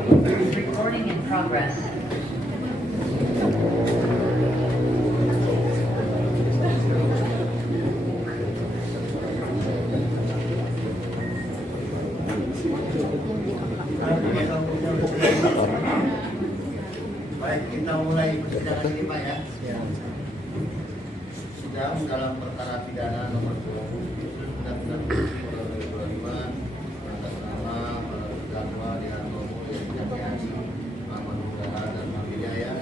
Recording in progress. Baik, kita mulai persidangan ini Pak ya. Sidang dalam perkara pidana nomor 20 Undang-Undang 2025 atas nama terdakwa dengan nomor yang dinyatakan Muhammad Nugraha dan Mabidaya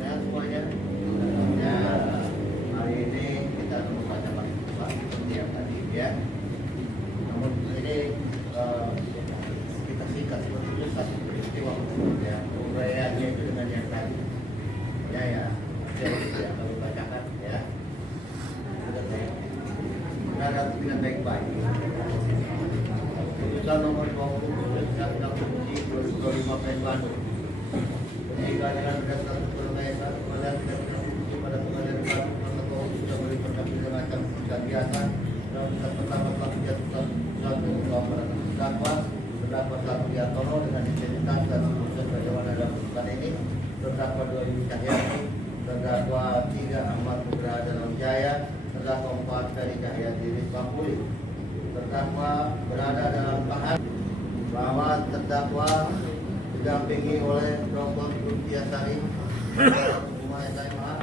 semuanya. Ya, hari ini kita membaca Pak seperti yang tadi ya. Namun ini kita singkat seperti itu satu peristiwa ya, uraiannya itu dengan yang tadi ya yang kami bacakan ya sudah dengan baik-baik. Putusan nomor 20 Undang-Undang 2025 PN Bandung pengadilan berdasarkan perkayaan kepada tidak bukti pada pengadilan Bandung atau sudah beri perkara macam biasa dalam putusan pertama telah dijatuhkan satu pada terdakwa satu Yatono dengan identitas dan sebutkan bagaimana dalam putusan ini, terdakwa 2 Yudi Cahyadi, terdakwa 3 Ahmad Nugraha dalam Jaya, terdakwa 4 Ferry Cahyadi Rizbakuli. Terdakwa berada dalam tahanan bahwa terdakwa didampingi oleh Dr. Tiasari, Hukumah SMA,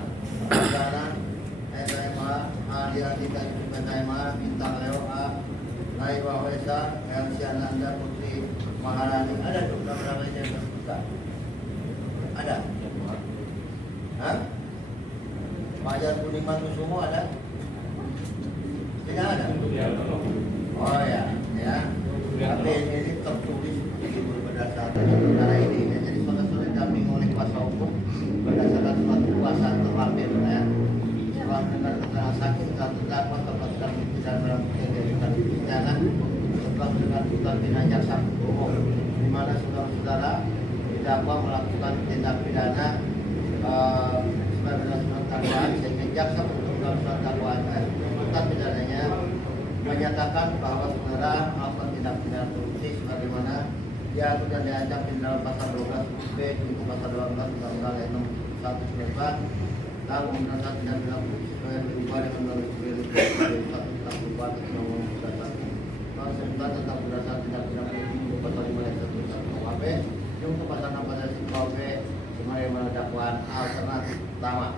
Negara SMA, Adi Adika SMA, Bintang Leo A, Naiwa Wesa, Elsiananda Putri Maharani. Ada tuh nama-namanya yang tersebut? Ada? Hah? Fajar Budiman Kusumo ada? Tidak ada? Oh ya, ya. Tapi ini tertulis berdasarkan perkara ini. Jadi saudara didampingi oleh kuasa hukum berdasarkan suatu kuasa terlapor ya. Setelah dengar keterangan saksi dan terdakwa terpaksa dan dalam kegiatan pidana setelah mendengar tuntutan pidana jaksa umum di mana saudara-saudara didakwa melakukan tindak pidana sebagai dasar dakwaan sehingga jaksa penuntut dalam dakwaan tuntutan pidananya menyatakan bahwa saudara melakukan tindak pidana korupsi sebagaimana diatur dan diancam di dalam pasal 12 B junto pasal 12 Undang-Undang Nomor 194 tentang pemberantasan tindak pidana korupsi berubah dengan melalui tentang perubahan nomor 21 tentang pemberantasan tindak pidana korupsi pasal 5 ayat 1 KUHP junto pasal 6 ayat 1 KUHP sebagaimana dakwaan alternatif utama.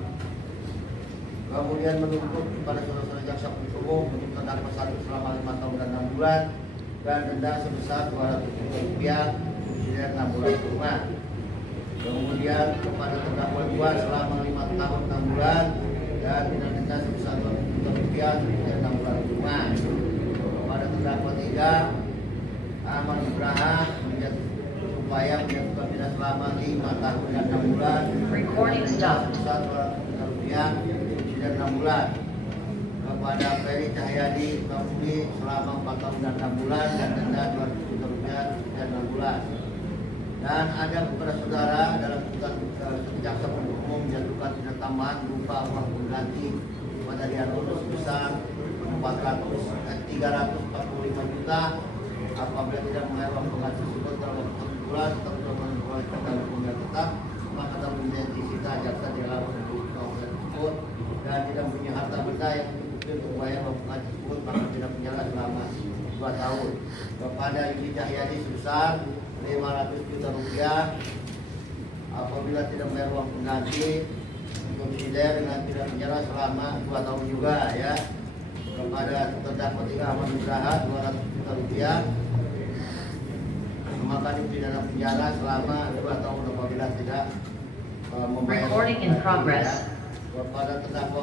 Kemudian menuntut kepada saudara-saudara jaksa penuntut umum untuk terdakwa satu selama 5 tahun dan 6 bulan dan denda sebesar Rp200.000 subsidi 6 bulan kurungan. Kemudian kepada terdakwa 2 selama 5 tahun 6 bulan dan denda sebesar Rp200.000 subsidi 6 bulan kurungan. Kepada terdakwa 3 Ahmad Nugraha upaya menjatuhkan pidana selama 5 tahun dan 6 bulan. Recording stopped. Rp200.000 subsidi 6 bulan. Kepada Ferry Cahyadi Rizbakuli selama 4 tahun dan 6 bulan dan denda Rp200.000 subsidi 6 bulan. Dan ada kepada saudara dalam tuntutan jaksa penuntut umum menjatuhkan pidana tambahan berupa uang pengganti kepada Yatono sebesar 345 juta apabila tidak membayar uang pengganti tersebut dalam waktu 1 bulan atau memperoleh tanggal hukumnya tetap, maka dalam menjadi sita jaksa dilarang untuk tersebut dan tidak punya harta benda yang cukup untuk membayar uang pengganti tersebut, maka tidak penjara selama 2 tahun. Kepada Yudi Cahyadi sebesar Rp500 juta apabila tidak membayar uang pengganti subsidi dengan tidak penjara selama 2 tahun juga ya. Kepada terdakwa 3 Ahmad Nugraha Rp200 juta maka dipidana penjara selama 2 tahun apabila tidak membayar. Recording in progress. Kepada terdakwa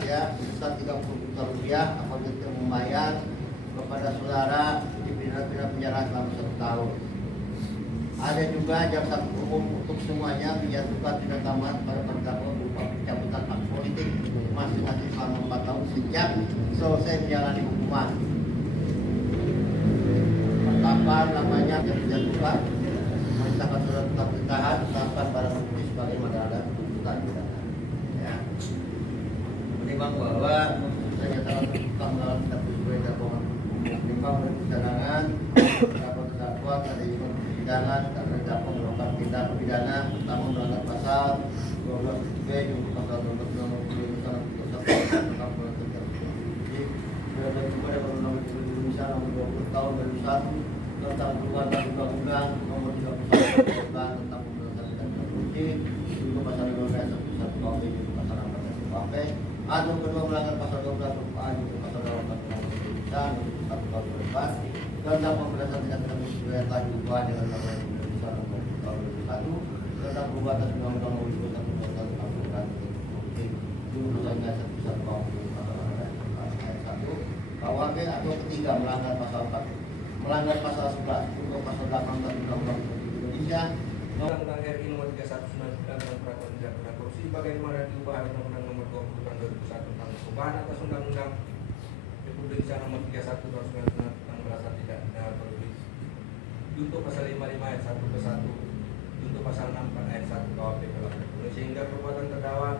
4 ya sebesar Rp30 juta apabila tidak membayar. Kepada saudara dipidana penjara selama 1 tahun. Ada juga jaksa umum untuk semuanya menjatuhkan pidana tambahan pada terdakwa berupa pencabutan hak politik masing-masing selama 4 tahun sejak selesai menjalani hukuman. Pertama namanya yang dijatuhkan menetapkan surat tetap ditahan tetapkan pada bukti sebagai ada tuntutan pidana. Ya. Menimbang bahwa saya nyatakan tetap dalam tidak bersesuaian dengan pidana karena dapat melakukan tindak pidana pertama melanggar pasal 12 B junto pasal 12 nomor 20 tentang melakukan dan juga ada undang-undang Indonesia nomor 20 tahun 2001 tentang perubahan undang-undang nomor 31 tentang pemberantasan tindak pidana korupsi junto pasal 15 satu KUHP junto pasal 14 KUHP atau kedua melanggar pasal 12 huruf A junto pasal 18 nomor Indonesia nomor 1 tahun 2004 tentang pemberantasan tindak pidana korupsi yang telah diubah dengan undang-undang Indonesia nomor tahun 2001 tentang perubahan undang-undang nomor 21 tentang pemberantasan korupsi junto pasal 11 KUHP KUHP atau ketiga melanggar pasal 11 untuk pasal 18 Undang-Undang Indonesia Undang-Undang RI Nomor 31 tentang Peraturan Tindak Pidana Korupsi bagaimana diubah Undang-Undang Nomor 20 Tahun 2001 tentang perubahan atas Undang-Undang Republik Indonesia Nomor 31 Tahun 1999 tentang Pemberantasan Tindak Pidana Korupsi untuk pasal 55 ayat 1 ke 1 untuk pasal 64 ayat 1 KUHP sehingga perbuatan terdakwa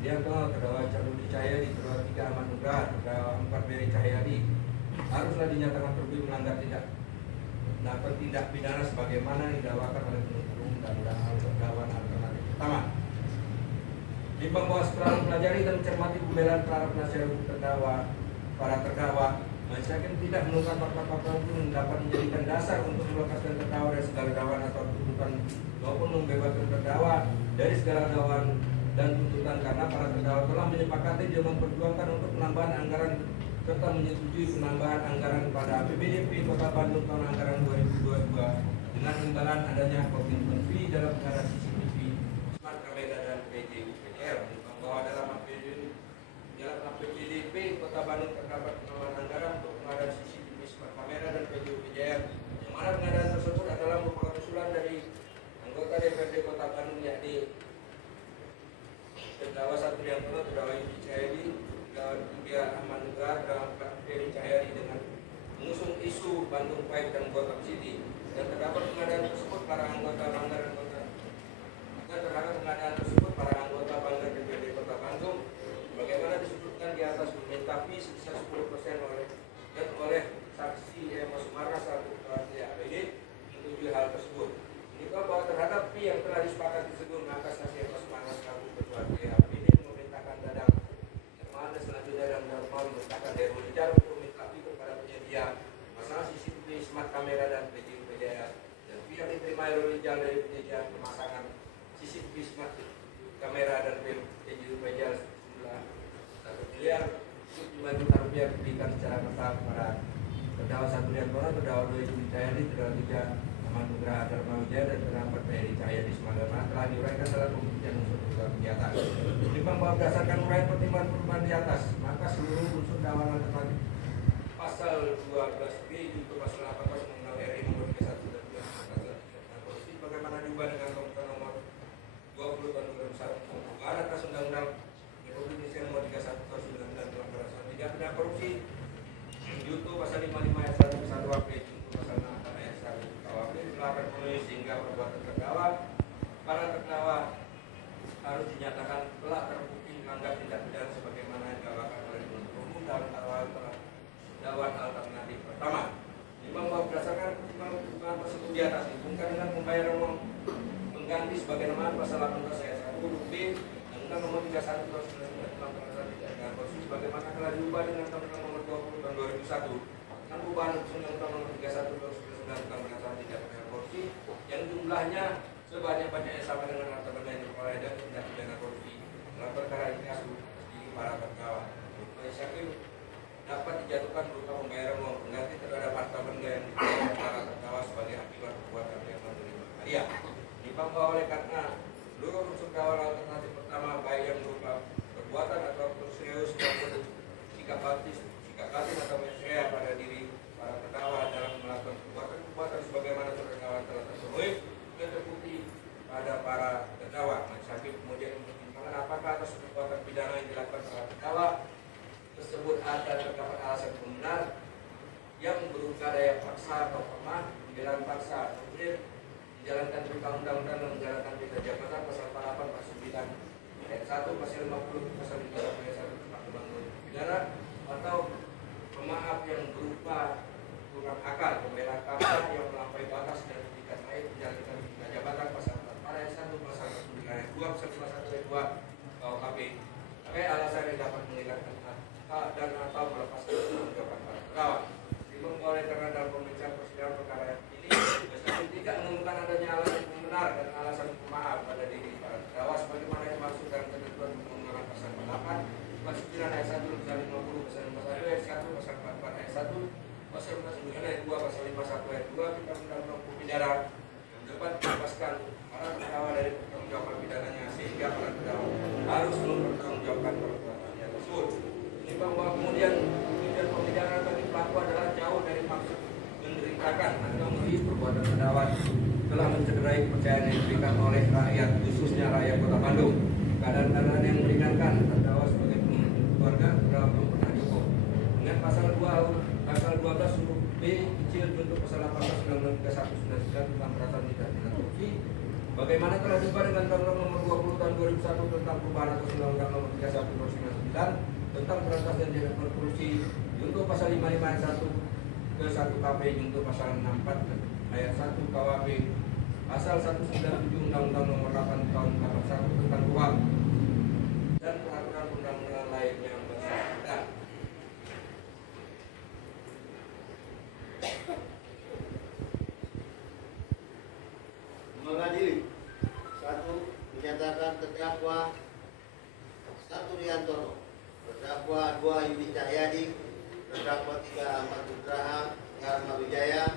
yang terdakwa Charudi Cahyadi, terdakwa 3 Ahmad Nugraha, terdakwa 4 Beri Cahyadi haruslah dinyatakan terbukti melanggar tindak pidana sebagaimana didakwakan oleh penuntut umum dan terdakwa alternatif pertama. Timbang bahwa setelah mempelajari dan mencermati pembelaan para penasihat hukum para terdakwa, majelis hakim tidak menemukan fakta-fakta hukum yang dapat menjadikan dasar untuk melepaskan terdakwa dari segala dakwaan atau tuntutan maupun membebaskan terdakwa dari segala dakwaan dan tuntutan karena para terdakwa telah menyepakati dan memperjuangkan untuk penambahan anggaran serta menyetujui penambahan anggaran pada APBDP Kota Bandung tahun anggaran 2022 dengan imbalan adanya komitmen fee dalam pengadaan CCTV, smart kamera dan PJUPDR. Bahwa dalam APBDP Kota Bandung terdapat penambahan anggaran untuk pengadaan CCTV, smart kamera dan PJUPDR, yang mana pengadaan tersebut adalah merupakan usulan dari anggota DPRD Kota Bandung yakni terdakwa 1 Riantono, terdakwa Yudi Cahyadi, terdakwa 3 Ahmad Nugraha, terdakwa Beri Cahyadi dengan mengusung isu Bandung Fight dan Gotham City dan terdapat pengadaan tersebut para anggota Banggar DPRD Kota Bandung bagaimana disebutkan di atas meminta fee sebesar 10% oleh saksi Ema Sumarna selaku ketua APD menyetujui hal tersebut. Juga bahwa terhadap fee yang telah disepakati tersebut maka saksi Ema Sumarna selaku ketua APD memerintahkan Dadang Herman selanjutnya dan Darmal memerintahkan Heru Rijal untuk meminta fee kepada penyedia masalah CCTV, smart kamera dan PJUPDR dan fee yang diterima Heru Rijal dari penyedia pemasangan CCTV, smart kamera dan PJUPDR sejumlah 1 miliar 5 juta rupiah diberikan secara bertahap kepada terdakwa 1 Riantono, terdakwa 2 Yudi Cahyadi, terdakwa 3 Ahmad Nugraha Dharma Wijaya dan terdakwa 4 Beri Cahyadi sebagaimana telah diuraikan dalam pembuktian unsur di atas. Timbang bahwa berdasarkan uraian pertimbangan perubahan di atas, maka seluruh unsur dakwaan alternatif pasal 12B junto pasal 18 Undang-Undang RI Nomor 31 dan 2 korupsi bagaimana diubah dengan Undang-Undang Nomor 20 tahun 2001 perubahan atas Undang-Undang Republik Indonesia Nomor 31 tahun 1999 tentang pemberantasan tindak pidana korupsi junto pasal 55 ayat 1 KUHP junto pasal 64 ayat 1 KUHP telah terpenuhi sehingga perbuatan terdakwa para terdakwa harus dinyatakan telah terbukti melanggar tindak pidana sebagaimana didakwakan oleh penuntut umum dalam dakwaan alternatif pertama. Timbang bahwa berdasarkan pertimbangan tersebut di atas dihubungkan dengan pembayaran uang pengganti sebagaimana pasal 18 ayat 1 huruf B Undang-Undang Nomor 31 tahun 1999 tentang pemberantasan tindak pidana korupsi sebagaimana telah diubah dengan Undang-Undang Nomor 20 tahun 2001 tentang perubahan Undang-Undang Nomor 31 tahun 1999 tentang pemberantasan tindak pidana korupsi yang jumlahnya sebanyak-banyaknya sama dengan harta benda yang diperoleh dan tindak pidana korupsi dalam perkara ini kasus diri para terdakwa. Majelis hakim dapat dijatuhkan berupa pembayaran uang pengganti terhadap harta benda yang diperoleh para terdakwa sebagai akibat perbuatan yang menerima hadiah. Dipahami oleh karena seluruh unsur dakwaan alternatif pertama baik yang berupa perbuatan atau serius maupun sikap batin atau mensrea pada diri para terdakwa dalam melakukan perbuatan sebagaimana terdakwa telah terpenuhi dan terbukti pada para terdakwa. Majelis hakim kemudian mempertimbangkan apakah atas perbuatan pidana yang dilakukan para terdakwa tersebut ada terdapat alasan benar yang berupa daya paksa atau pemah, pembelaan paksa, kemudian dijalankan perintah undang-undang dan menjalankan perintah jabatan pasal 48 pasal 9 ayat 1 pasal 50 pasal 5 ayat 1 tentang pembangunan pidana atau pemaaf yang berupa kurang akal, pembelaan paksa yang melampaui batas dan tingkat maya menyatakan atau melalui perbuatan terdakwa telah mencederai kepercayaan yang diberikan oleh rakyat, khususnya rakyat Kota Bandung. Keadaan-keadaan yang meringankan terdakwa sebagai pemimpin keluarga adalah belum pernah dihukum. Dengan pasal 12 huruf B kecil junto pasal 18 Undang-Undang 3199 tentang peraturan tidak pidana korupsi, bagaimana telah diubah dengan Undang-Undang Nomor 20 Tahun 2001 tentang perubahan atas Undang-Undang Nomor 31 Tahun 1999 tentang pemberantasan dan tindak pidana korupsi, junto pasal 55 ayat 1 ke 1 KP, junto pasal 64 ayat 1 KWP, pasal 197 Undang-Undang Nomor 8 Tahun 81 tentang KUHP, dan peraturan undang-undang lain yang bersangkutan. Mengadili. Satu, menyatakan terdakwa Satu Riantono, terdakwa 2 Yudi Cahyadi, terdakwa 3 Ahmad Nugraha Dharma Wijaya,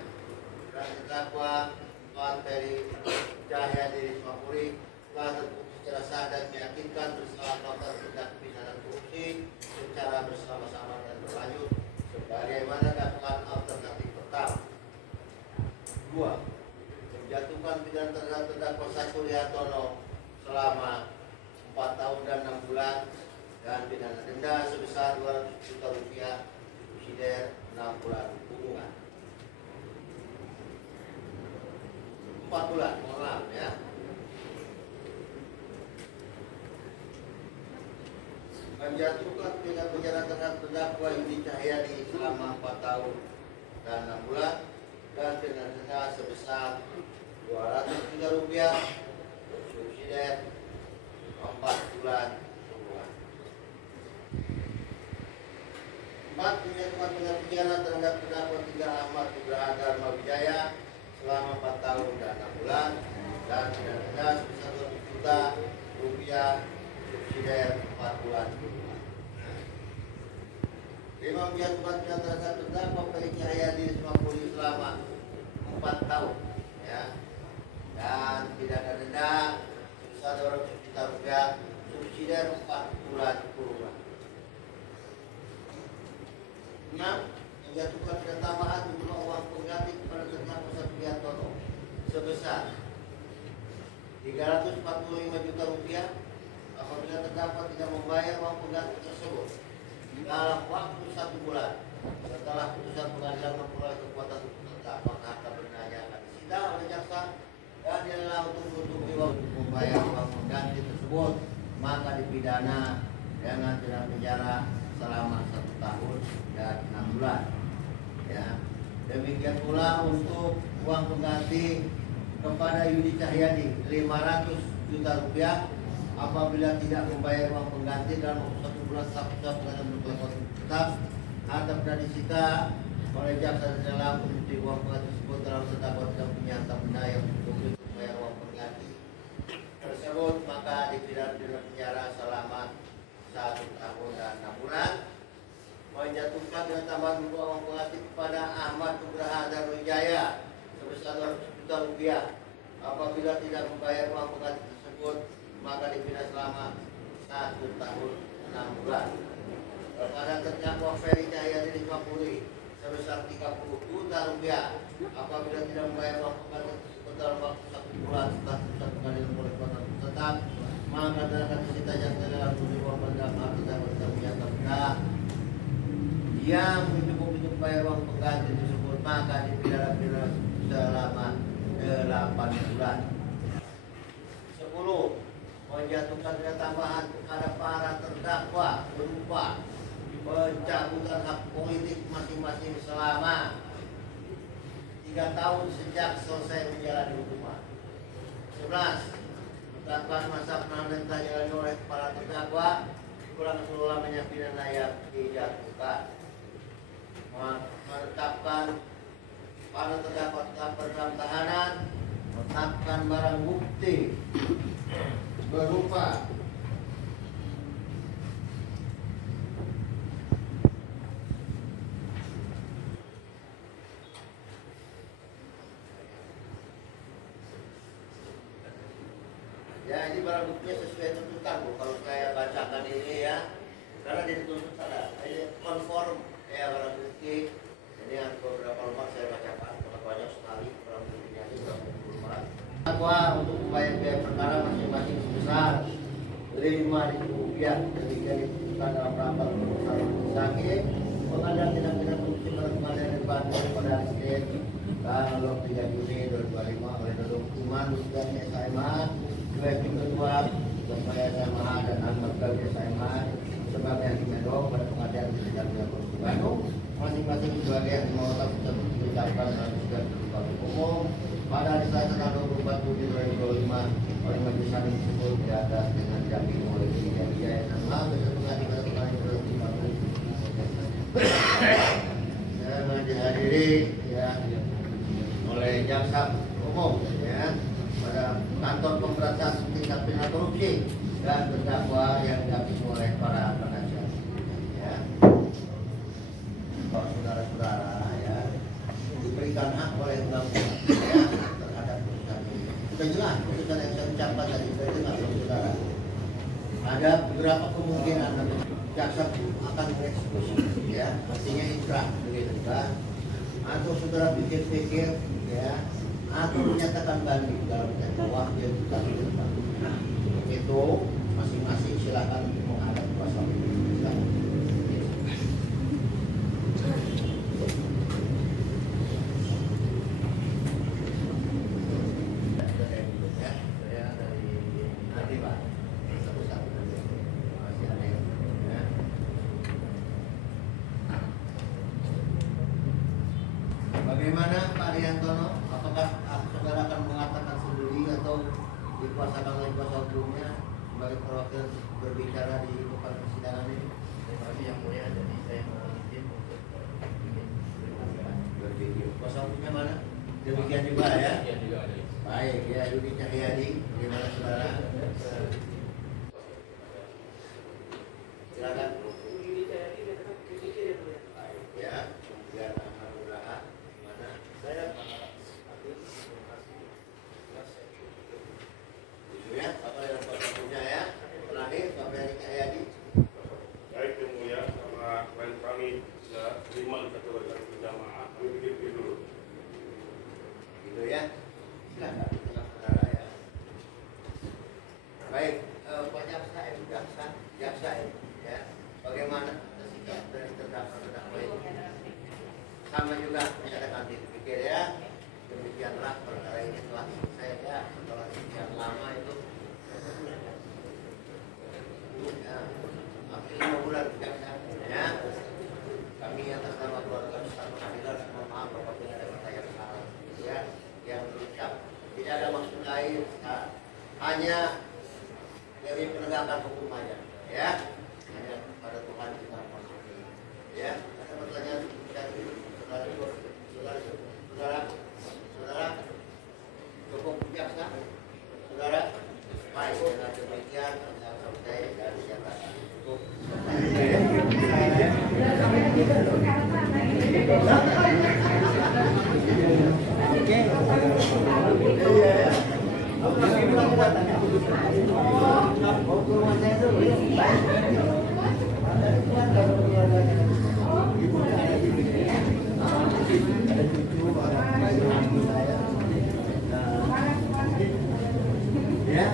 dan terdakwa 4 Ferry Cahyadi Rismapuri telah terbukti secara sah dan meyakinkan bersalah melakukan tindak pidana korupsi secara bersama-sama dan berlanjut sebagaimana dakwaan alternatif pertama. 2. Menjatuhkan pidana terhadap terdakwa Satu Riantono selama 4 tahun dan 6 bulan dan pidana denda sebesar 200 juta rupiah, subsidiar 6 bulan kurungan. 4 bulan, mohon maaf ya. Menjatuhkan pidana penjara terhadap terdakwa Yudi Cahyadi selama 4 tahun dan 6 bulan dan pidana denda sebesar 200 juta rupiah, subsidiar 4 bulan kurungan. 4. Menyatakan pidana terhadap terdakwa 3 Ahmad Nugraha Dharma Wijaya selama 4 tahun dan 6 bulan dan pidana denda sebesar 200 juta rupiah, subsidiar 4 bulan kurungan. 5. Menjatuhkan pidana terhadap terdakwa Ferry Cahyadi Rismapuri selama 4 tahun ya, dan pidana denda sebesar 200 juta rupiah, subsidiar 4 bulan kurungan. 6. Menjatuhkan pidana tambahan berupa uang pengganti kepada terdakwa Satu Riantono sebesar 345 juta rupiah apabila terdakwa tidak membayar uang pengganti tersebut dalam waktu 1 bulan setelah putusan pengadilan memperoleh kekuatan hukum tetap, maka harta bendanya akan disita oleh jaksa dan dilelang untuk membayar uang pengganti tersebut, maka dipidana dengan pidana penjara selama 1 tahun dan 6 bulan. Ya, demikian pula untuk uang pengganti kepada Yudi Cahyadi 500 juta rupiah apabila tidak membayar uang pengganti dalam waktu 1 bulan setelah pengadilan memperoleh tetap, harta benda disita oleh jaksa dan dilelang untuk uang pengganti tersebut dalam terdakwa tidak punya harta benda yang cukup untuk membayar uang pengganti tersebut, maka dipidana penjara selama 1 tahun dan 6 bulan. Menjatuhkan pidana tambahan berupa uang pengganti kepada Ahmad Nugraha Dharma Wijaya sebesar 200 juta rupiah apabila tidak membayar uang pengganti tersebut, maka dipidana selama 1 tahun 6 bulan. Kepada terdakwa Ferry Cahyadi Rismapuri sebesar 30 juta rupiah apabila tidak membayar uang pengganti tersebut dalam waktu 1 bulan setelah putusan pengadilan memperoleh kekuatan tetap, maka akan disita yang terdapat untuk uang pengganti harta dan ternyata benda yang mencukupi untuk bayar uang pengganti tersebut, maka dipidana selama 8 bulan. 10. Menjatuhkan pidana tambahan kepada para terdakwa berupa pencabutan hak politik masing-masing selama 3 tahun sejak selesai menjalani hukuman. 11. Menetapkan masa penahanan yang dijalani oleh para terdakwa kurang selamanya pidana yang dijatuhkan. Menetapkan para terdakwa tetap dalam tahanan, menetapkan barang bukti berupa ya, ini barang buktinya sesuai tuntutan Bu. Kalau saya bacakan ini ya, karena dituntut ada konform ya barang bukti. Ini yang beberapa lembar saya bacakan. terdakwa untuk membayar biaya perkara masing-masing sebesar Rp5.000. Demikian diputuskan dalam rapat perusahaan majelis hakim. Pengadilan tindak pidana korupsi pada pengadilan negeri Bandung pada hari Senin tanggal 3 Juni 2025 oleh Dodong Kuman, Rusdan SMA, Direktur Kedua, Ketua SMA dan Anggota SMA sebagai hakim Medok pada pengadilan tindak pidana korupsi Bandung, masing-masing sebagai hakim anggota tersebut diucapkan dalam sidang terbuka umum pada hari Selasa tanggal 24 Juni 2025 oleh majelis hakim tersebut di atas dengan didampingi oleh Tiga Jaya Nama beserta pengadilan kembali korupsi Bandung. Saya dihadiri ya oleh jaksa umum ya pada kantor pemberantasan tindak pidana korupsi dan terdakwa yang didampingi oleh para penasihat ya. Kalau saudara-saudara ya diberikan hak oleh undang-undang ya terhadap putusan ini. Sudah jelas putusan yang saya ucapkan tadi, sudah jelas saudara. Ada beberapa kemungkinan jaksa akan mengeksekusi ya, artinya inkrah begitu kan, atau saudara pikir-pikir ya, atau menyatakan banding dalam dakwah yang kita lakukan. Itu masing-masing silakan menghadap kuasa hukum. Bagaimana Pak Riantono? Apakah saudara akan mengatakan sendiri atau dikuasakan oleh kuasa hukumnya sebagai perwakilan berbicara di depan persidangan ini? Terima kasih yang mulia, jadi saya mohon izin untuk bervideo. Kuasa hukumnya mana? Demikian juga ya. Yang juga ada. Baik ya, Yudi Cahyadi, bagaimana saudara? Silakan. Baik ya, kemudian alhamdulillah. Ya, Bapak dan Bapak punya ya. Terakhir Bapak Eri Cahyadi. Baik yang mulia, karena klien kami sudah terima dikategorikan berjamaah, kami pikir dulu. Gitu ya. Silakan, saudara ya. Baik, Pak Jaksa ya. Bagaimana sikap dari terdakwa ini? Sama juga menyatakan dipikir ya. Demikianlah perkara ini telah selesai ya setelah sekian lama itu. Hampir 5 bulan ya. Kami atas nama keluarga besar pengadilan mohon maaf apabila ada kata yang salah ya, yang berucap tidak ada maksud lain, hanya dari penegakan hukum aja ya, hanya pada Tuhan kita mohon ya. Ada pertanyaan dari saudara cukup jaksa saudara. Baik, dengan demikian saya selesai dari jabatan cukup. Ya,